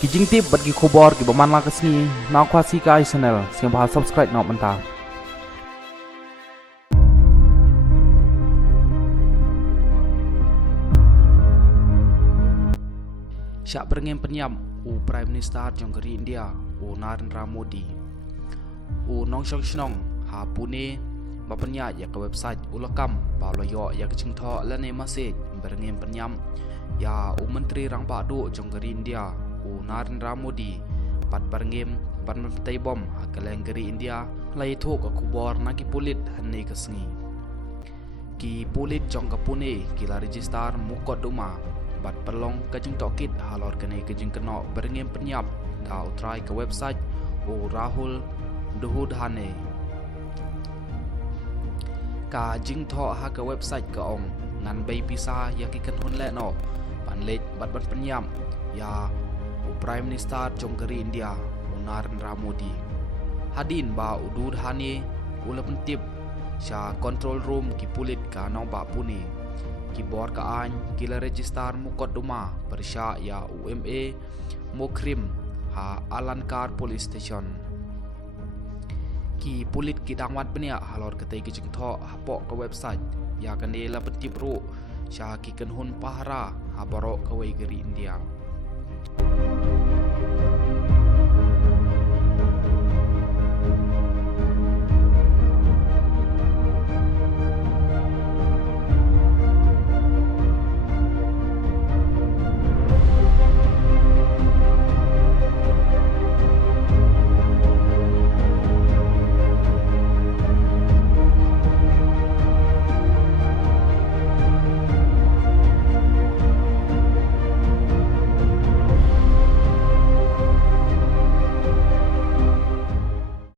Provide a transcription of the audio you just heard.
Kijing tip bagi kubor ki baman la kesni nak kuasi kai channel siang bahas subscribe nak mentah. Syak berengem penyam Prime Minister Jonggeri India Narendra Modi nong shong shnong ha Pune bapenya ya ke website ulakam baloyo ya ke cingtho lane masih berengem penyam ya Menteri Rang Padu Jonggeri India Narendra Modi pat berengem ban mentai bom ha kelenggeri India lai tho ka kubor na ki pulit hanne kesngi ki pulit jong ka Pune ki la register mukot duma bat pelong kajing tokit halor kene kajing keno berengem penyap da utrai ke website Rahul Duhudhane ka jing tho ha ke website ke ong ngan bay pisa ya ki kan hun le no ban let bat penyam ya Prime Minister Jonggeri India Narendra Modi hadin ba Ududhane ula pentip sya control room ki pulit ka nong ba Pune ki bor ka an ki la register mukot duma persya ya UMA Mokrim ha Alankar Police Station ki pulit ki dangwat penia halor ketai ki jingtho hapok ke website ya kane la pentip ru sya ki kan hun pahra ha borok ke wei geri India